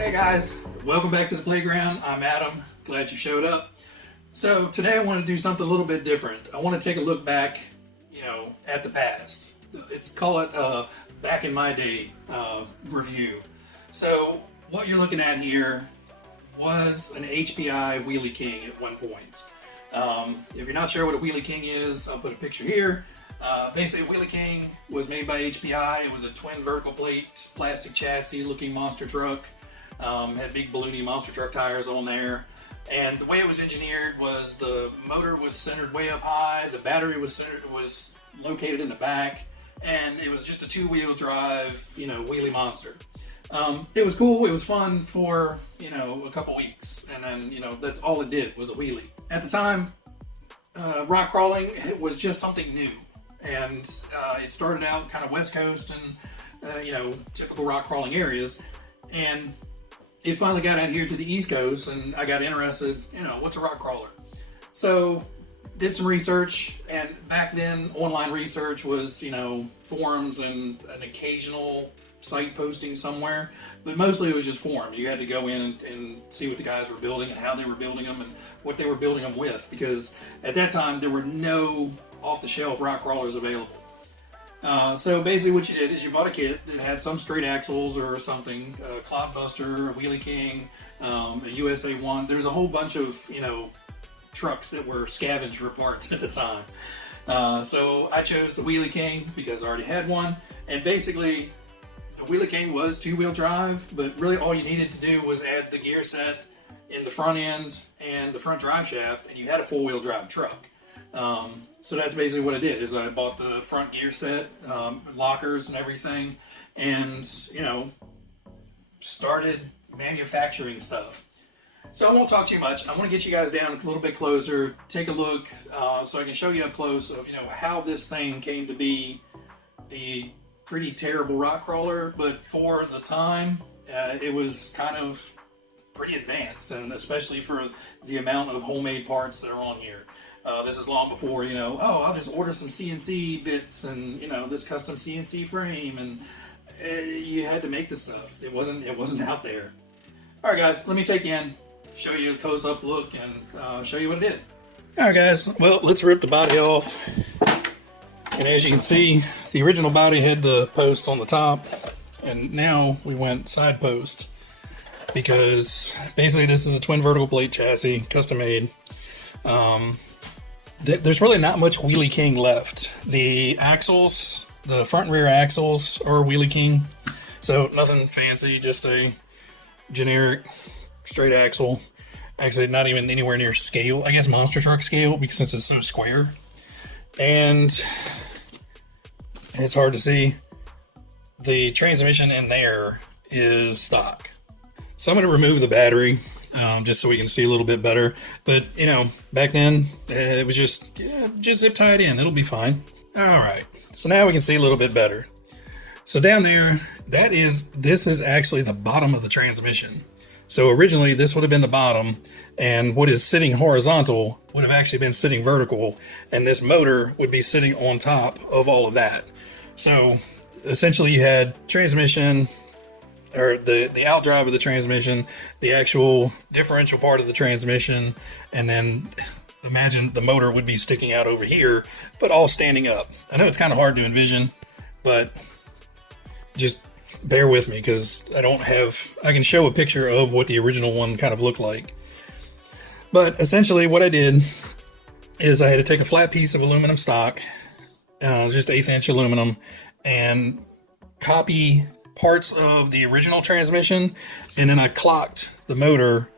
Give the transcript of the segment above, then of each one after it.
Hey guys, welcome back to the playground. I'm Adam. Glad you showed up. So today I want to do something a little bit different. I want to take a look back, at the past. Call it back in my day review. So what you're looking at here was an HPI Wheelie King at one point. If you're not sure what a Wheelie King is, I'll put a picture here. Basically, a Wheelie King was made by HPI. It was a twin vertical plate, plastic chassis looking monster truck. Had big balloony monster truck tires on there. And the way it was engineered was the motor was centered way up high, the battery was located in the back, and it was just a two-wheel drive, wheelie monster. It was cool, it was fun for, a couple weeks, and then, that's all it did was a wheelie. At the time, rock crawling was just something new, and it started out kind of West Coast and, typical rock crawling areas, and it finally got out here to the East Coast, and I got interested, what's a rock crawler? So did some research, and back then online research was, forums and an occasional site posting somewhere, but mostly it was just forums. You had to go in and see what the guys were building and how they were building them and what they were building them with, because at that time there were no off-the-shelf rock crawlers available. So basically what you did is you bought a kit that had some straight axles or something, a Cloudbuster, a Wheelie King, a USA 1. There's a whole bunch of, trucks that were scavenged for parts at the time. So I chose the Wheelie King because I already had one. And basically the Wheelie King was two-wheel drive, but really all you needed to do was add the gear set in the front end and the front drive shaft, and you had a four-wheel drive truck. So that's basically what I did, is I bought the front gear set, lockers and everything, and, started manufacturing stuff. So I won't talk too much. I want to get you guys down a little bit closer, take a look, so I can show you up close of, how this thing came to be a pretty terrible rock crawler, but for the time, it was kind of pretty advanced, and especially for the amount of homemade parts that are on here. This is long before, I'll just order some CNC bits and, this custom CNC frame, and you had to make this stuff. It wasn't out there. All right, guys, let me take you in, show you a close-up look, and show you what it did. All right, guys, well, let's rip the body off. And as you can see, the original body had the post on the top, and now we went side post, because basically this is a twin vertical plate chassis, custom made. There's really not much Wheelie King left. The axles, the front and rear axles are Wheelie King, so nothing fancy, just a generic straight axle. Actually, not even anywhere near scale. I guess monster truck scale, because since it's so square. And it's hard to see. The transmission in there is stock. So I'm going to remove the battery, just so we can see a little bit better. But, back then, it was just zip tie it in. It'll be fine. All right. So now we can see a little bit better. So down there, this is actually the bottom of the transmission. So originally this would have been the bottom, and what is sitting horizontal would have actually been sitting vertical, and this motor would be sitting on top of all of that. So essentially you had transmission, or the out drive of the transmission, the actual differential part of the transmission, and then imagine the motor would be sticking out over here, but all standing up. I know it's kind of hard to envision, but just bear with me, because I can show a picture of what the original one kind of looked like. But essentially what I did is I had to take a flat piece of aluminum stock, just 1/8 inch aluminum, and copy parts of the original transmission, and then I clocked the motor,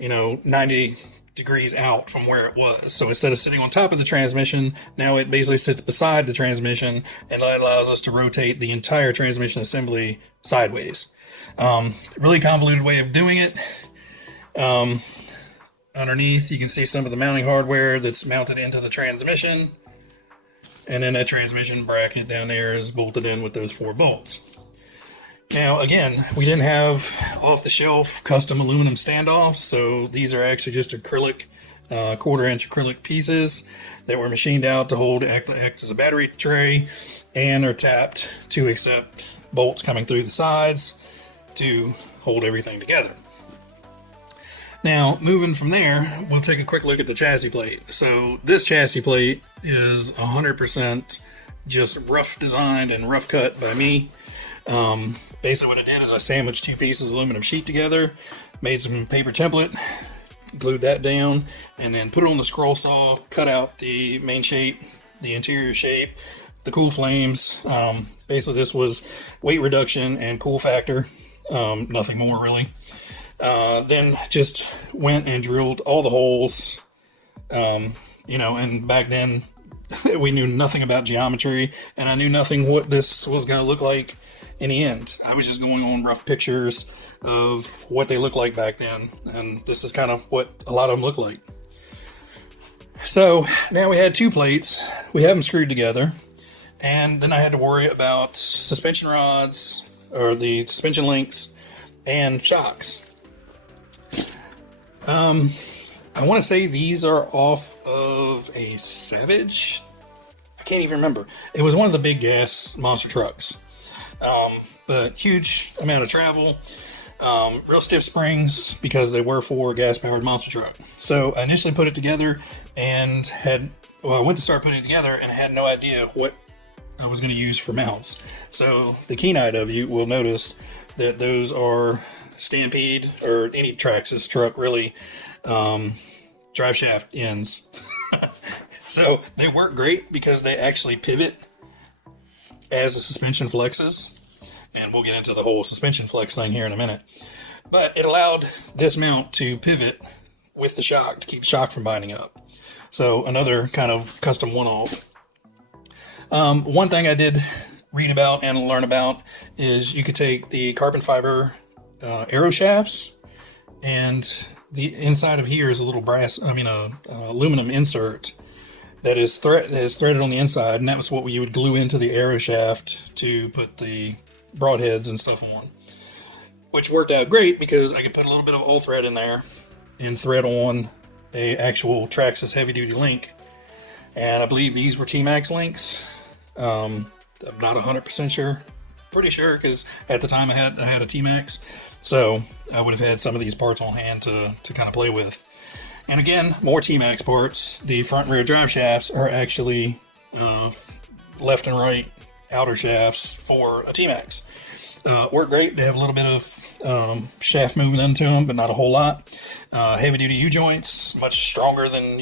90 degrees out from where it was. So instead of sitting on top of the transmission, now it basically sits beside the transmission, and that allows us to rotate the entire transmission assembly sideways. Really convoluted way of doing it. Underneath you can see some of the mounting hardware that's mounted into the transmission, and then that transmission bracket down there is bolted in with those 4 bolts. Now, again, we didn't have off-the-shelf custom aluminum standoffs, so these are actually just acrylic, 1/4 inch acrylic pieces that were machined out to act as a battery tray, and are tapped to accept bolts coming through the sides to hold everything together. Now, moving from there, we'll take a quick look at the chassis plate. So this chassis plate is 100% just rough designed and rough cut by me. Basically what I did is I sandwiched 2 pieces of aluminum sheet together, made some paper template, glued that down, and then put it on the scroll saw, cut out the main shape, the interior shape, the cool flames. Basically this was weight reduction and cool factor, nothing more really. Then just went and drilled all the holes, you know, and back then we knew nothing about geometry, and I knew nothing what this was going to look like in the end. I was just going on rough pictures of what they looked like back then, and this is kind of what a lot of them look like. So now we had 2 plates, we have them screwed together, and then I had to worry about suspension rods, or the suspension links, and shocks. I want to say these are off of a Savage. I can't even remember. It was one of the big gas monster trucks. But huge amount of travel, real stiff springs because they were for a gas-powered monster truck. So I initially put it together and I went to start putting it together and I had no idea what I was going to use for mounts. So the keen-eyed of you will notice that those are Stampede, or any Traxxas truck really, drive shaft ends. So they work great because they actually pivot as the suspension flexes. And we'll get into the whole suspension flex thing here in a minute. But it allowed this mount to pivot with the shock to keep the shock from binding up. So another kind of custom one-off. One thing I did read about and learn about is you could take the carbon fiber arrow shafts, and the inside of here is a little aluminum insert that is threaded on the inside, and that was what you would glue into the arrow shaft to put the broadheads and stuff on, which worked out great because I could put a little bit of oil thread in there and thread on a actual Traxxas heavy duty link. And I believe these were T-Max links. I'm not 100% sure, pretty sure, because at the time I had a T-Max, so I would have had some of these parts on hand to kind of play with. And again, more T-Max parts. The front and rear drive shafts are actually left and right outer shafts for a T-Max. Work great. They have a little bit of shaft movement into them, but not a whole lot. Heavy duty U-joints, much stronger than,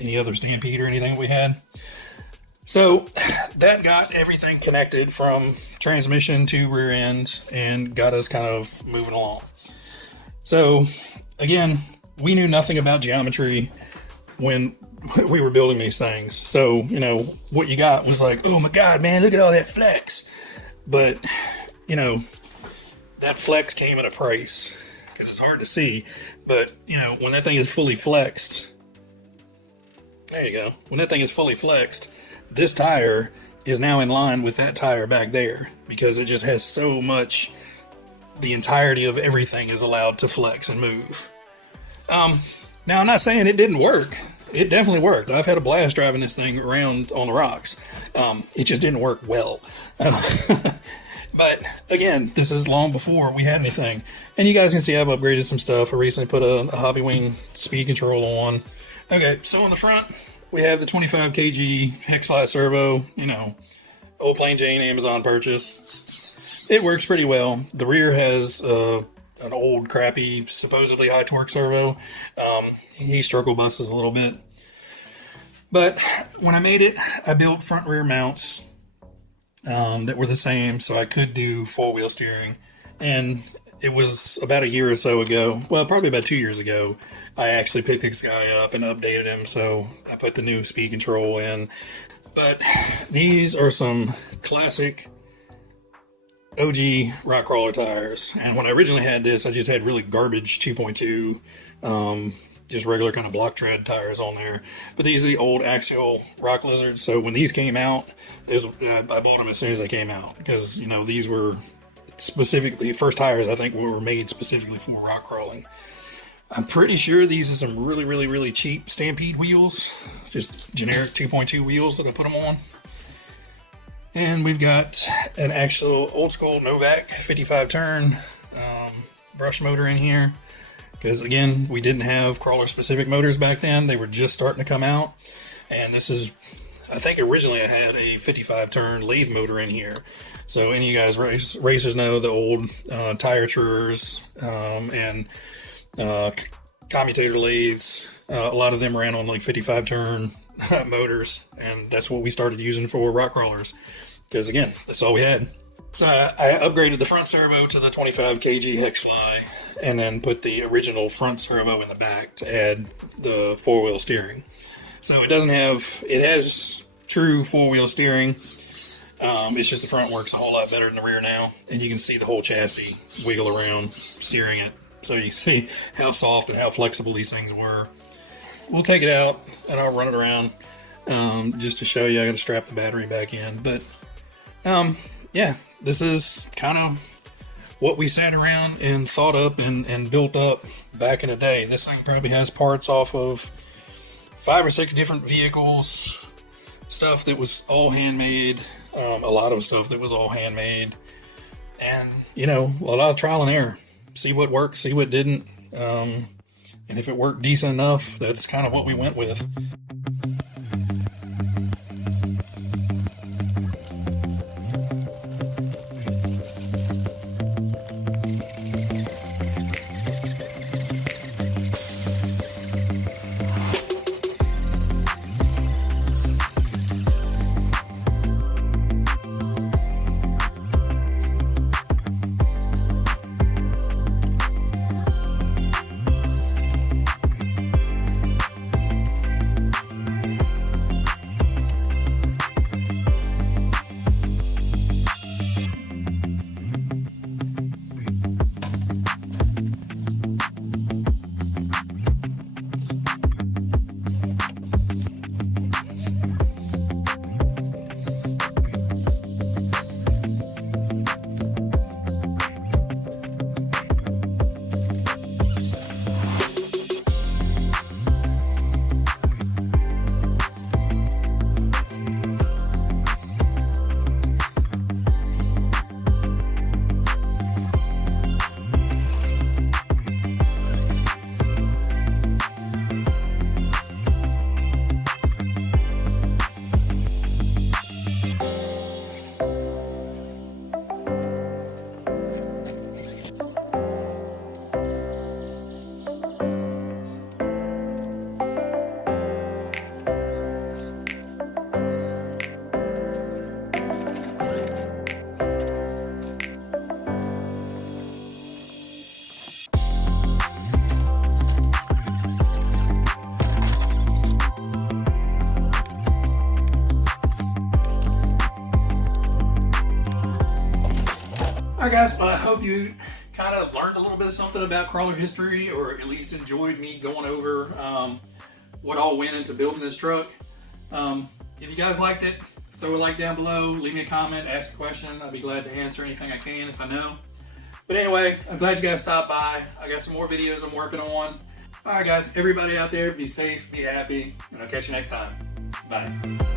any other Stampede or anything we had. So that got everything connected from transmission to rear end and got us kind of moving along. So again, we knew nothing about geometry when we were building these things. So, what you got was like, oh my God, man, look at all that flex. But, that flex came at a price because it's hard to see. But, when that thing is fully flexed, there you go. When that thing is fully flexed, this tire is now in line with that tire back there because it just has so much, the entirety of everything is allowed to flex and move. Now, I'm not saying it didn't work. It definitely worked. I've had a blast driving this thing around on the rocks. It just didn't work well. But again, this is long before we had anything. And you guys can see I've upgraded some stuff. I recently put a Hobby Wing speed control on. Okay, so on the front, we have the 25 kg Hexfly servo, old plain Jane Amazon purchase. It works pretty well. The rear has an old crappy, supposedly high torque servo. He struggle buses a little bit. But when I made it, I built front rear mounts that were the same, so I could do 4-wheel steering. And it was about a year or so ago, well, probably about 2 years ago, I actually picked this guy up and updated him, so I put the new speed control in. But these are some classic OG rock crawler tires, and when I originally had this, I just had really garbage 2.2, just regular kind of block tread tires on there. But these are the old Axial rock lizards, so when these came out, I bought them as soon as they came out, because these were specifically first tires I think were made specifically for rock crawling. I'm pretty sure these are some really, really, really cheap Stampede wheels, just generic 2.2 wheels that I put them on. And we've got an actual old school Novak 55 turn brush motor in here, because again, we didn't have crawler specific motors back then. They were just starting to come out, and this is, I think originally I had a 55 turn lathe motor in here. So any of you guys racers know the old tire truers and commutator lathes. A lot of them ran on like 55 turn motors, and that's what we started using for rock crawlers, because again, that's all we had. So I upgraded the front servo to the 25 kg hex fly, and then put the original front servo in the back to add the 4-wheel steering. So it has true 4-wheel steering. It's just the front works a whole lot better than the rear now, and you can see the whole chassis wiggle around steering it. So you see how soft and how flexible these things were. We'll take it out and I'll run it around just to show you. I got to strap the battery back in, but yeah, this is kind of what we sat around and thought up and built up back in the day. This thing probably has parts off of 5 or 6 different vehicles, stuff that was all handmade, a lot of stuff that was all handmade, and you know, a lot of trial and error. See what worked, see what didn't, and if it worked decent enough, that's kind of what we went with. Alright guys, well, I hope you kind of learned a little bit of something about crawler history, or at least enjoyed me going over what all went into building this truck. If you guys liked it, throw a like down below, leave me a comment, ask a question. I'll be glad to answer anything I can if I know. But anyway, I'm glad you guys stopped by. I got some more videos I'm working on. Alright guys, everybody out there, be safe, be happy, and I'll catch you next time. Bye.